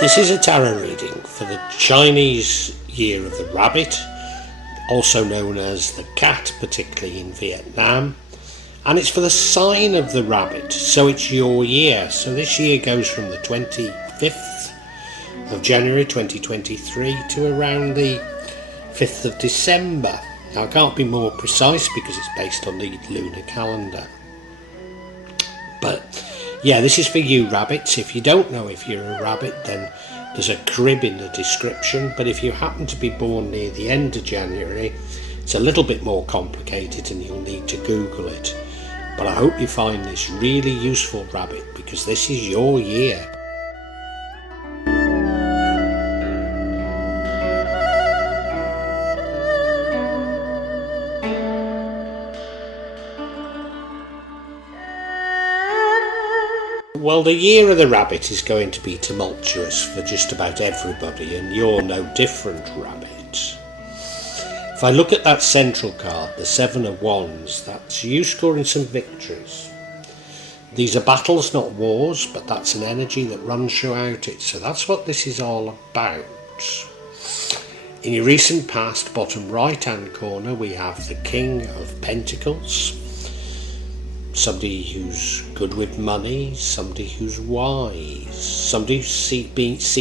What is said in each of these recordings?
This is a tarot reading for the Chinese Year of the Rabbit, also known as the cat, particularly in Vietnam, and it's for the sign of the rabbit, so it's your year. So this year goes from the 25th of January 2023 to around the 5th of December. Now I can't be more precise because it's based on the lunar calendar. But yeah, this is for you rabbits. If you don't know if you're a rabbit, then there's a crib in the description. But if you happen to be born near the end of January, it's a little bit more complicated and you'll need to Google it. But I hope you find this really useful, rabbit, because this is your year. Well, the year of the rabbit is going to be tumultuous for just about everybody, and you're no different, rabbit. If I look at that central card, the Seven of Wands, that's you scoring some victories. These are battles, not wars, but that's an energy that runs throughout it, so that's what this is all about. In your recent past, bottom right-hand corner, we have the King of Pentacles. Somebody who's good with money, somebody who's wise, somebody who's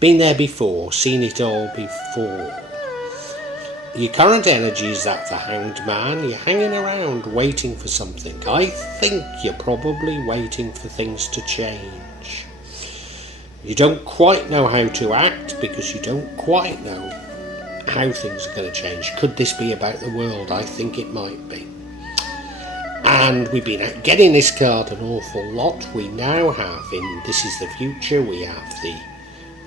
been there before, seen it all before. Your current energy is that the Hanged Man. You're hanging around waiting for something. I think you're probably waiting for things to change. You don't quite know how to act because you don't quite know how things are going to change. Could this be about the world? I think it might be. And we've been getting this card an awful lot. We now have, in This is the Future, we have the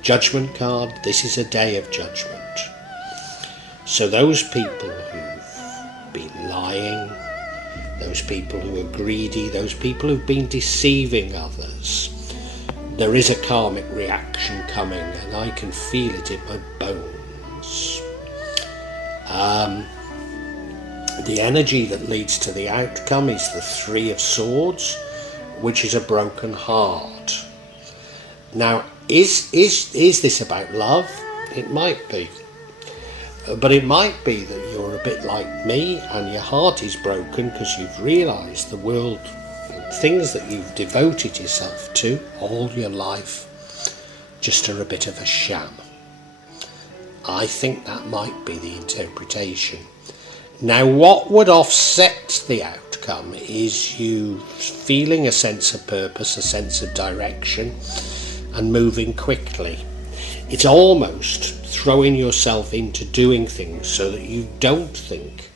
Judgment card. This is a day of judgment. So those people who've been lying, those people who are greedy, those people who've been deceiving others, there is a karmic reaction coming, and I can feel it in my bones. The energy that leads to the outcome is the Three of Swords, which is a broken heart. Now, is this about love? It might be. But it might be that you're a bit like me and your heart is broken because you've realised the world, things that you've devoted yourself to all your life, just are a bit of a sham. I think that might be the interpretation. Now, what would offset the outcome is you feeling a sense of purpose, a sense of direction, and moving quickly. It's almost throwing yourself into doing things so that you don't think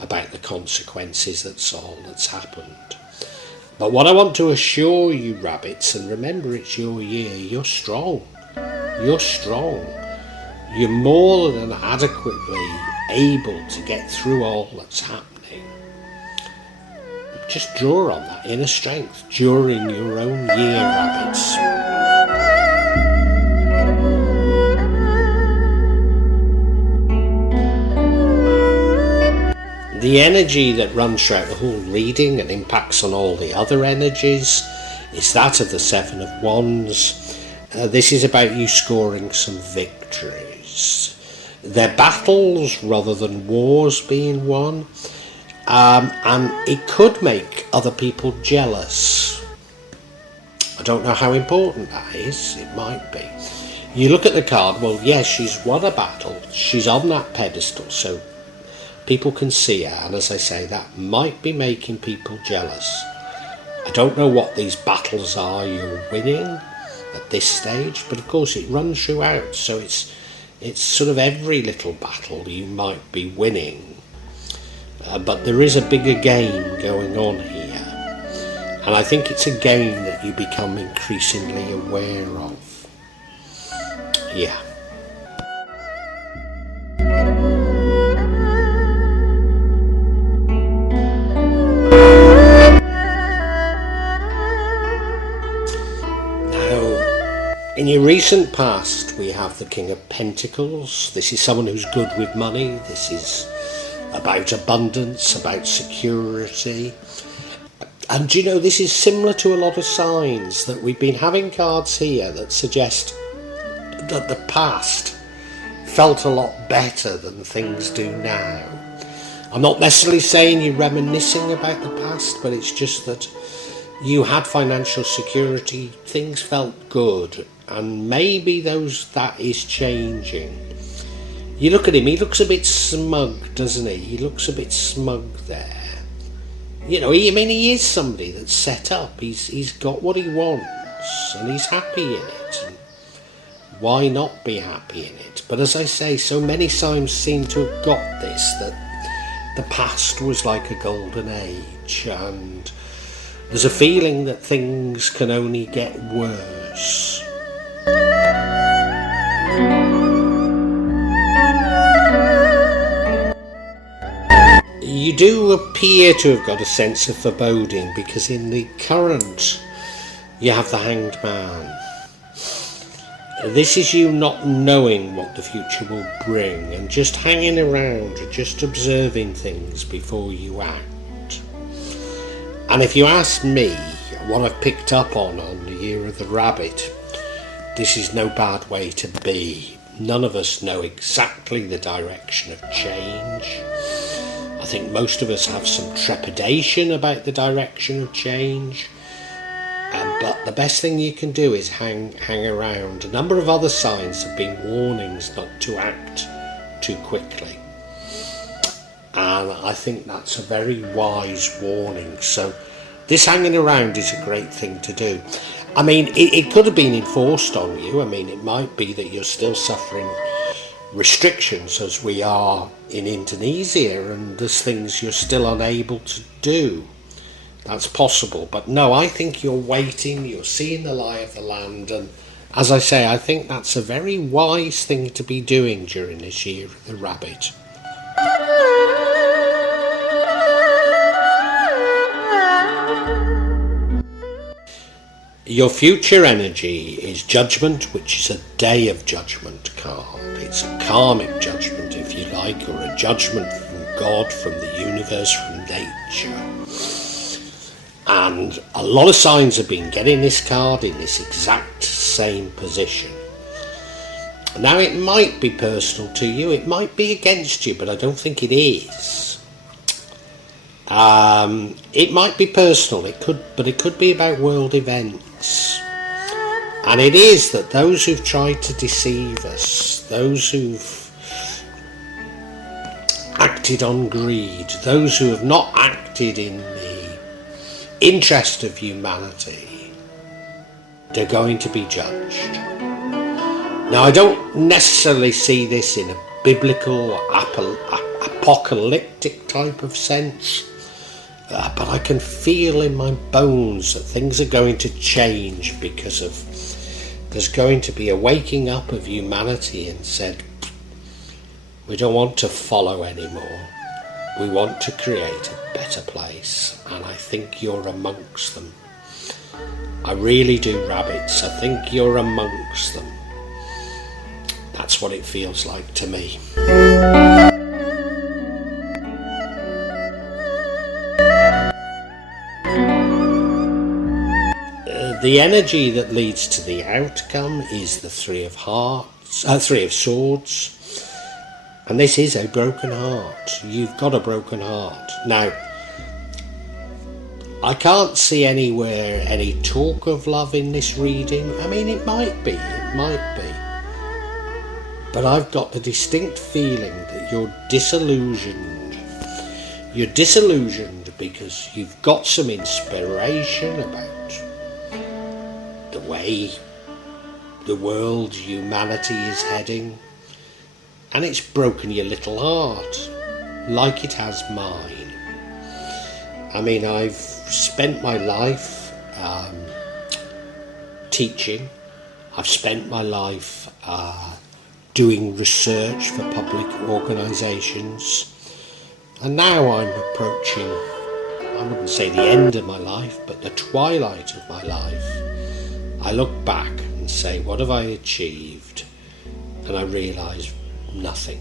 about the consequences. That's all that's happened. But what I want to assure you, rabbits, and remember it's your year, you're strong. You're strong. You're more than adequately able to get through all that's happening. Just draw on that inner strength during your own year, rabbits. The energy that runs throughout the whole reading and impacts on all the other energies is that of the Seven of Wands. This is about you scoring some victories. They're battles rather than wars being won, and it could make other people jealous. I don't know how important that is. It might be. You look at the card, well, yes, she's won a battle. She's on that pedestal, so people can see her, and as I say, that might be making people jealous. I don't know what these battles are you're winning at this stage, but of course it runs throughout, so it's sort of every little battle you might be winning. But there is a bigger game going on here, and I think it's a game that you become increasingly aware of. Yeah. In your recent past, we have the King of Pentacles. This is someone who's good with money. This is about abundance, about security. And you know, this is similar to a lot of signs that we've been having cards here that suggest that the past felt a lot better than things do now. I'm not necessarily saying you're reminiscing about the past, but it's just that you had financial security, things felt good, and maybe that is changing. You look at him, he looks a bit smug, doesn't he? He looks a bit smug there. You know, he is somebody that's set up. He's got what he wants, and he's happy in it. And why not be happy in it? But as I say, so many signs seem to have got this, that the past was like a golden age, and there's a feeling that things can only get worse. You do appear to have got a sense of foreboding, because in the current you have the Hanged Man. This is you not knowing what the future will bring and just hanging around, just observing things before you act. And if you ask me what I've picked up on the Year of the Rabbit, this is no bad way to be. None of us know exactly the direction of change. I think most of us have some trepidation about the direction of change. But the best thing you can do is hang around. A number of other signs have been warnings not to act too quickly. And I think that's a very wise warning. So this hanging around is a great thing to do. I mean, it could have been enforced on you. I mean, it might be that you're still suffering restrictions as we are in Indonesia, and there's things you're still unable to do. That's possible. But no, I think you're waiting, you're seeing the lie of the land, and as I say, I think that's a very wise thing to be doing during this Year of the Rabbit. Your future energy is Judgment, which is a Day of Judgment card. It's a karmic judgment, if you like, or a judgment from God, from the universe, from nature. And a lot of signs have been getting this card in this exact same position. Now, it might be personal to you, it might be against you, but I don't think it is. It might be personal, but it could be about world events. And it is that those who've tried to deceive us, those who've acted on greed, those who have not acted in the interest of humanity, they're going to be judged. Now, I don't necessarily see this in a biblical, apocalyptic type of sense, but I can feel in my bones that things are going to change because of there's going to be a waking up of humanity and said, we don't want to follow anymore. We want to create a better place, and I think you're amongst them. I really do, rabbits. I think you're amongst them. That's what it feels like to me. The energy that leads to the outcome is the Three of Swords, and this is a broken heart. You've got a broken heart. Now, I can't see anywhere any talk of love in this reading. I mean, it might be. But I've got the distinct feeling that you're disillusioned. You're disillusioned because you've got some inspiration about the way the world, humanity is heading, and it's broken your little heart, like it has mine. I mean, I've spent my life teaching. I've spent my life doing research for public organisations, and now I'm approaching, I wouldn't say the end of my life, but the twilight of my life. I look back and say, what have I achieved? And I realise nothing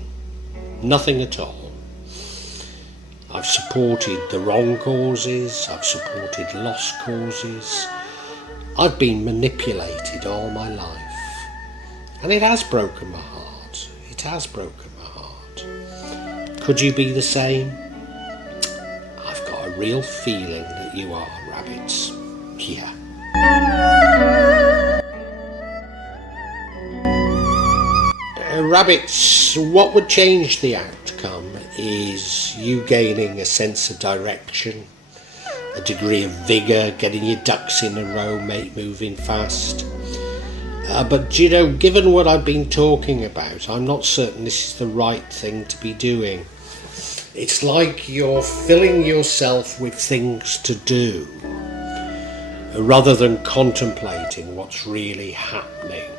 at all. I've supported the wrong causes, I've supported lost causes. I've been manipulated all my life. And it has broken my heart. It has broken my heart. Could you be the same? I've got a real feeling that you are, rabbits. Yeah. Rabbits, what would change the outcome is you gaining a sense of direction, a degree of vigour, getting your ducks in a row, mate, moving fast. But you know, given what I've been talking about, I'm not certain this is the right thing to be doing. It's like you're filling yourself with things to do rather than contemplating what's really happening.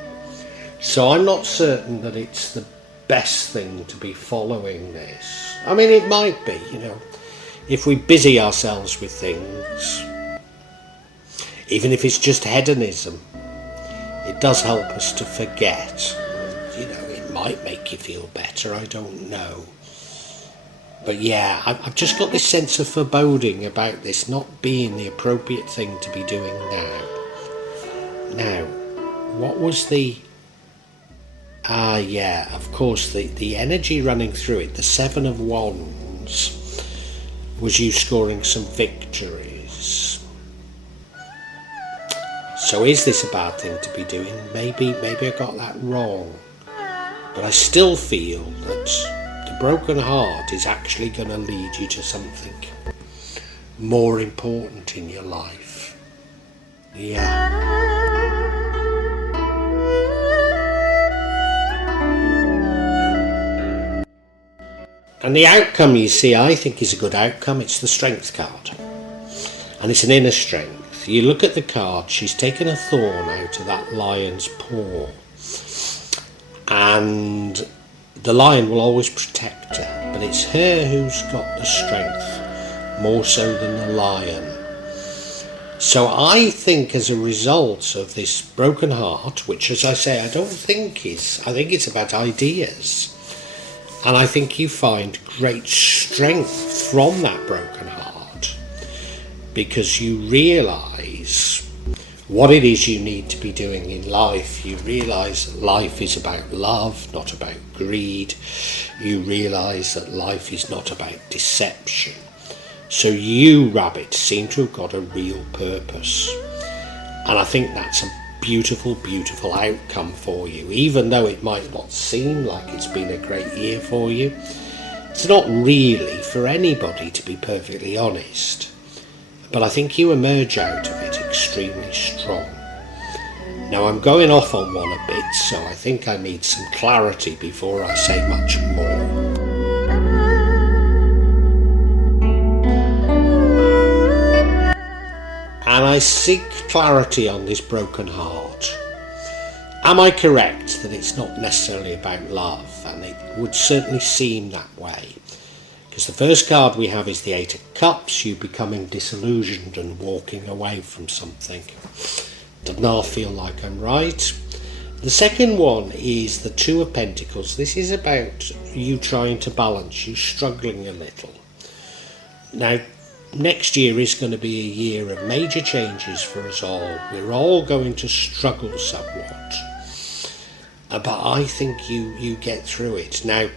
So I'm not certain that it's the best thing to be following this. I mean, it might be, you know, if we busy ourselves with things, even if it's just hedonism, it does help us to forget. You know, it might make you feel better, I don't know. But yeah, I've just got this sense of foreboding about this not being the appropriate thing to be doing now. Now, what was the... yeah, of course, the energy running through it, the Seven of Wands, was you scoring some victories. So is this a bad thing to be doing? Maybe I got that wrong. But I still feel that the broken heart is actually going to lead you to something more important in your life. Yeah. And the outcome, you see, I think is a good outcome. It's the Strength card. And it's an inner strength. You look at the card, she's taken a thorn out of that lion's paw. And the lion will always protect her. But it's her who's got the strength, more so than the lion. So I think as a result of this broken heart, which, as I say, I think it's about ideas. And I think you find great strength from that broken heart because you realise what it is you need to be doing in life. You realise that life is about love, not about greed. You realise that life is not about deception. So you, rabbit, seem to have got a real purpose. And I think that's a beautiful, beautiful outcome for you, even though it might not seem like it's been a great year for you. It's not really for anybody, to be perfectly honest, but I think you emerge out of it extremely strong. Now I'm going off on one a bit, so I think I need some clarity before I say much more. And I seek clarity on this broken heart. Am I correct that it's not necessarily about love? And it would certainly seem that way. Because the first card we have is the Eight of Cups, you becoming disillusioned and walking away from something. Doesn't half feel like I'm right. The second one is the Two of Pentacles. This is about you trying to balance, you struggling a little. Now, next year is going to be a year of major changes for us all. We're all going to struggle somewhat. But I think you get through it. Now,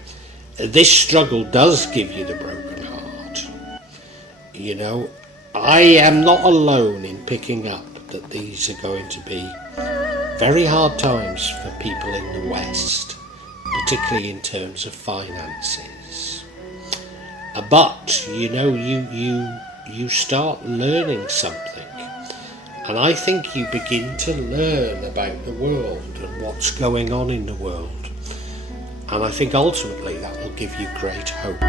this struggle does give you the broken heart. You know, I am not alone in picking up that these are going to be very hard times for people in the West, particularly in terms of finances. But, you know, you start learning something. And I think you begin to learn about the world and what's going on in the world. And I think ultimately that will give you great hope.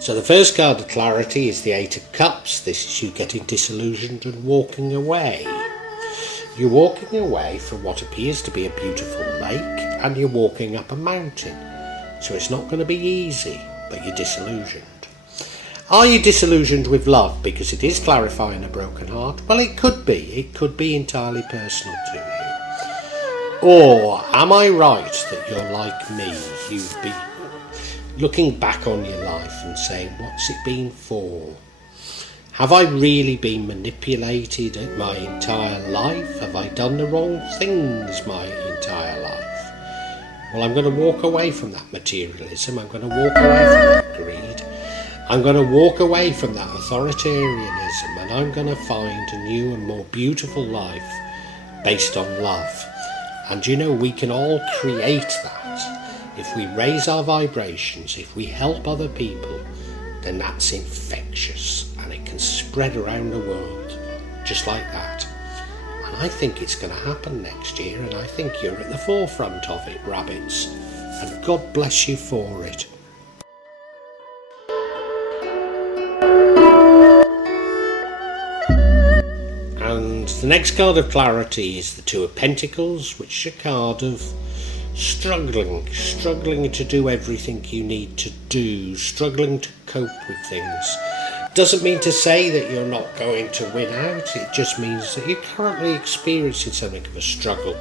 So the first card of clarity is the Eight of Cups. This is you getting disillusioned and walking away. You're walking away from what appears to be a beautiful lake and you're walking up a mountain. So it's not going to be easy, but you're disillusioned. Are you disillusioned with love because it is clarifying a broken heart? Well, it could be. It could be entirely personal to you. Or am I right that you're like me? You've been looking back on your life and saying, what's it been for? Have I really been manipulated my entire life? Have I done the wrong things my entire life? Well, I'm going to walk away from that materialism. I'm going to walk away from that greed. I'm going to walk away from that authoritarianism, and I'm going to find a new and more beautiful life based on love. And you know, we can all create that. If we raise our vibrations, if we help other people, then that's infectious and it can spread around the world just like that. And I think it's going to happen next year, and I think you're at the forefront of it, rabbits, and God bless you for it. And the next card of clarity is the Two of Pentacles, which is a card of struggling to do everything you need to do, struggling to cope with things. Doesn't mean to say that you're not going to win out, it just means that you're currently experiencing something of a struggle,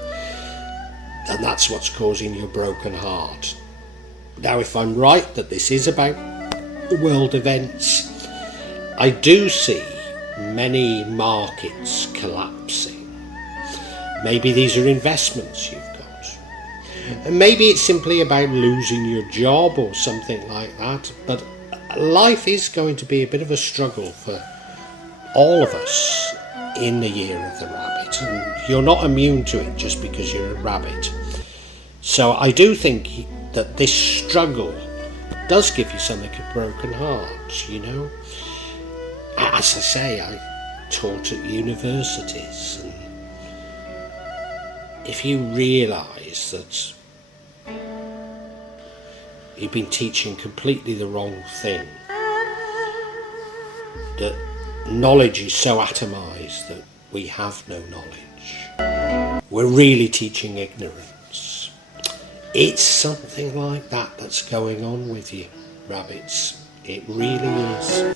and that's what's causing your broken heart. Now, if I'm right that this is about the world events, I do see many markets collapsing. Maybe these are investments you've got, and maybe it's simply about losing your job or something like that, but life is going to be a bit of a struggle for all of us in the year of the rabbit, and you're not immune to it just because you're a rabbit. So I do think that this struggle does give you something of a broken heart, you know. As I say, I taught at universities, and if you realise that you've been teaching completely the wrong thing, that knowledge is so atomised that we have no knowledge, we're really teaching ignorance. It's something like that that's going on with you, rabbits. It really is.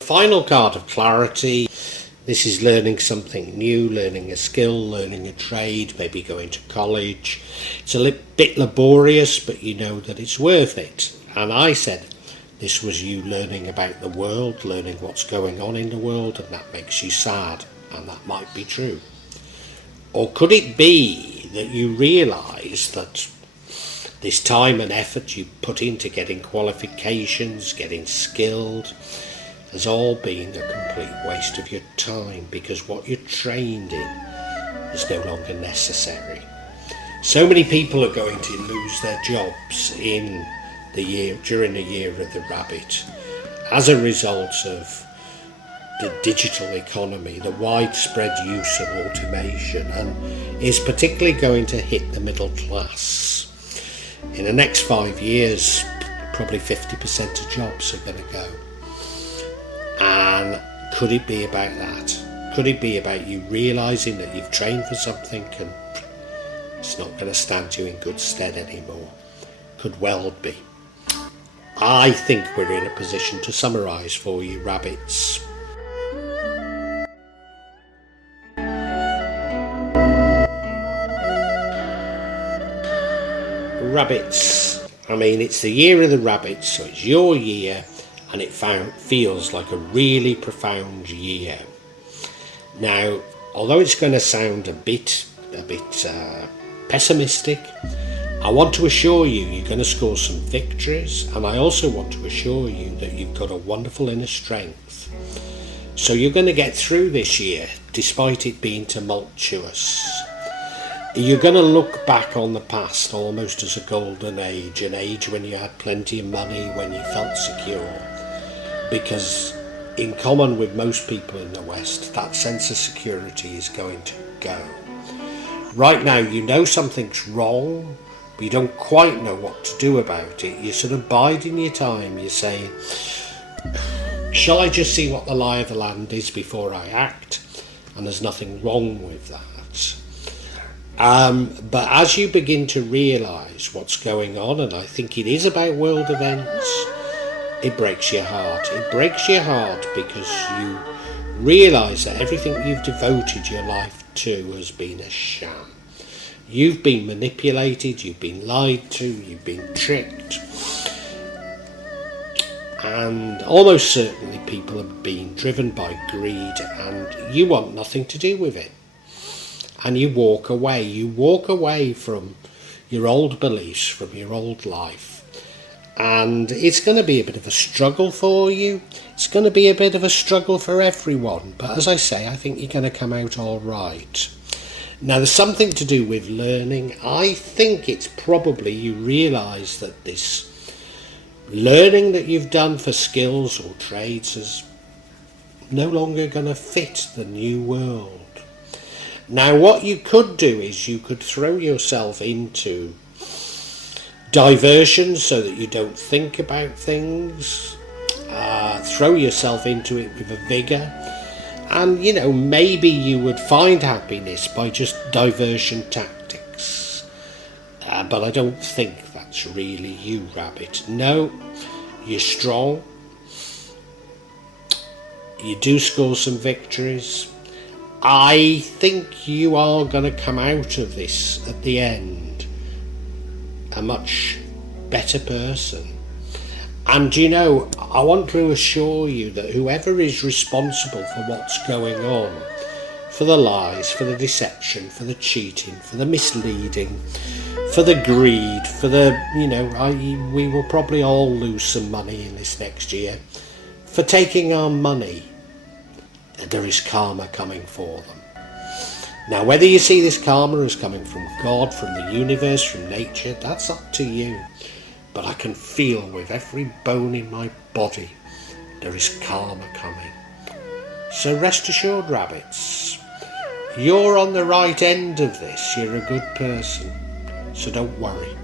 Final card of clarity. This is learning something new, learning a skill, learning a trade, maybe going to college. It's a bit laborious, but you know that it's worth it. And I said this was you learning about the world, learning what's going on in the world, and that makes you sad, and that might be true. Or could it be that you realise that this time and effort you put into getting qualifications, getting skilled, has all been a complete waste of your time, because what you're trained in is no longer necessary. So many people are going to lose their jobs in the year, during the year of the rabbit, as a result of the digital economy, the widespread use of automation, and is particularly going to hit the middle class. In the next 5 years, probably 50% of jobs are going to go. And could it be about that? Could it be about you realising that you've trained for something and it's not going to stand you in good stead anymore? Could well be. I think we're in a position to summarise for you, rabbits. Rabbits. I mean, it's the year of the rabbit, so it's your year. And it feels like a really profound year. Now, although it's going to sound a bit pessimistic, I want to assure you you're going to score some victories, and I also want to assure you that you've got a wonderful inner strength. So you're going to get through this year, despite it being tumultuous. You're going to look back on the past almost as a golden age, an age when you had plenty of money, when you felt secure. Because in common with most people in the West, that sense of security is going to go. Right now, you know something's wrong, but you don't quite know what to do about it. You're sort of biding your time. You're saying, shall I just see what the lie of the land is before I act? And there's nothing wrong with that. But as you begin to realise what's going on, and I think it is about world events, it breaks your heart. It breaks your heart because you realise that everything you've devoted your life to has been a sham. You've been manipulated, you've been lied to, you've been tricked. And almost certainly people have been driven by greed, and you want nothing to do with it. And you walk away from your old beliefs, from your old life. And it's going to be a bit of a struggle for you. It's going to be a bit of a struggle for everyone. But as I say, I think you're going to come out all right. Now, there's something to do with learning. I think it's probably you realise that this learning that you've done for skills or trades is no longer going to fit the new world. Now, what you could do is you could throw yourself into diversion so that you don't think about things. Throw yourself into it with a vigour. And, maybe you would find happiness by just diversion tactics. But I don't think that's really you, Rabbit. No, you're strong. You do score some victories. I think you are going to come out of this at the end a much better person. And I want to assure you that whoever is responsible for what's going on, for the lies, for the deception, for the cheating, for the misleading, for the greed, for the, we will probably all lose some money in this next year. For taking our money, there is karma coming for them. Now, whether you see this karma as coming from God, from the universe, from nature, that's up to you. But I can feel with every bone in my body there is karma coming. So rest assured, Rabbits, you're on the right end of this. You're a good person. So don't worry.